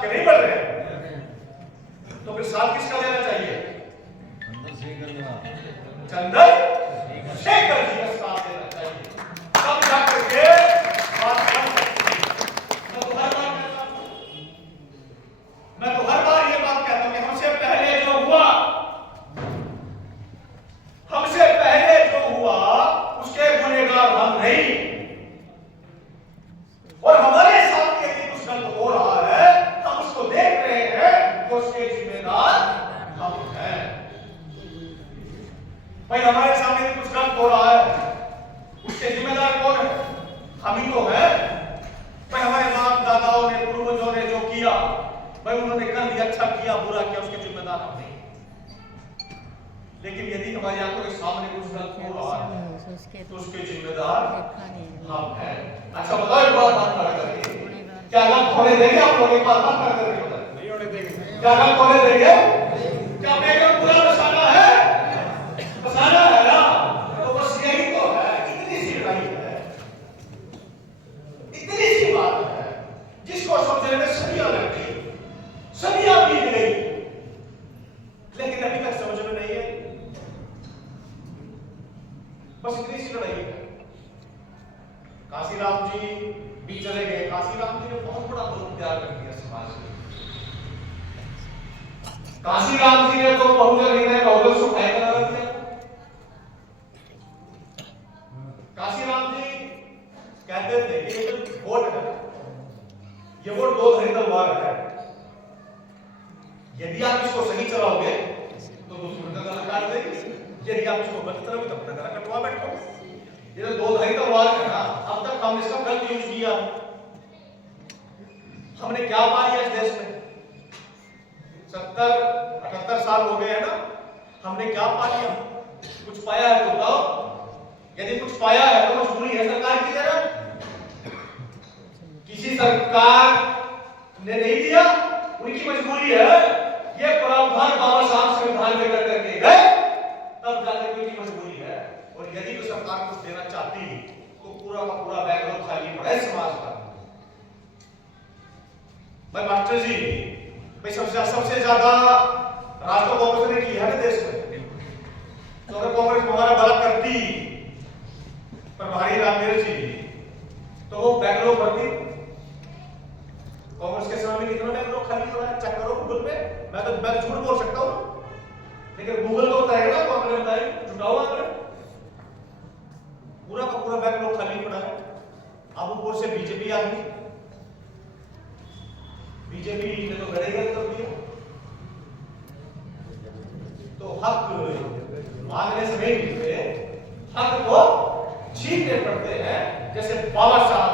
आपके नहीं बढ़ रहे तो फिर साथ किसका लेना चाहिए? चंद्रशेखर जी का साथ लेना चाहिए, तब जाकर के बात बन सकती है। मैं तो हर बार ये बात कहता हूं कि हमसे पहले जो हुआ उसके गुनहगार हम नहीं, और हमारे साथ यदि कुछ गलत हो रहा है हम उसको देख रहे हैं तो उसके जिम्मेदार हम हैं। भाई हमारे सामने यदि कुछ गलत हो रहा है उसके जिम्मेदार कौन है? हम ही तो हैं। भाई हमारे बाप दादाओं ने पूर्वजों ने जो किया भाई उन्होंने कर दिया, अच्छा किया बुरा किया, उसके जिम्मेदार हम नहीं। लेकिन यदि हमारी आंखों के सामने कुछ गलत हो रहा है तो उसके जिम्मेदार हम हैं। अच्छा बताओ एक बात खड़ा करके, क्या गलत होने देंगे आप लोग? एक बात खड़ा करके बताओ, नहीं होने देंगे। क्या गलत होने देंगे? क्या बेगम पूरा बसाना है? बसाना है ना, तो बस यही तो है। इतनी सी लड़ाई है, इतनी सी बात है जिसको समझने में सदियां लग गई, सदियां बीत गई, लेकिन अभी तक समझ में नहीं है। बस इतनी सी लड़ाई है। काशीराम जी भी चले गए। काशीराम जी ने बहुत बड़ा दुख त्याग कर दिया समाज में। काशीराम जी ने तो बहुजन हित बहुजन सुख है करा दिया। काशीराम जी कहते थे कि ये जो वोट है ये वोट दो धारी तलवार है। यदि आप इसको सही चलाओगे तो दुश्मन का गला काट देगी, यदि आप इसको गलत चलाओगे तो अपना गला कटवा बैठोगे। ये तो दो धारी तलवार है ना। अब तक हमने इसका गलत यूज किया। हमने क्या पा लिया इस देश में? 70-78 साल हो गए हैं ना, हमने क्या पा लिया? कुछ पाया है तो बताओ। यदि कुछ पाया है तो मजबूरी है सरकार की तरह। किसी सरकार ने नहीं दिया, उनकी मजबूरी है। ये प्रावधान बाबा साहब संविधान में कर करके गए, तब जाकर उनकी मजबूरी है। और यदि कोई सरकार कुछ देना चाहती तो पूरा का पूरा बैकग्राउंड खाली पड़ा है समाज का। भाई मास्टर जी, भाई सबसे ज्यादा राज तो कांग्रेस ने की है ना देश में। तो अगर कांग्रेस हमारा भला करती प्रभारी रामदेव जी तो वो बैकग्राउंड भरती। कांग्रेस के समय में कितना बैकग्राउंड खाली हो रहा है चेक करो गूगल पे। मैं तो झूठ बोल सकता हूं, लेकिन गूगल को बताएगा ना, तो आपने बताया झूठा हुआ आपने। पूरा का पूरा बैकग्राउंड खाली पड़ा है। अब ऊपर से बीजेपी आ गई। बीजेपी ने तो गड़ेगा कर दिया। तो हक मांगने से नहीं मिलते, हक को छीनने पड़ते हैं। जैसे बाबा साहब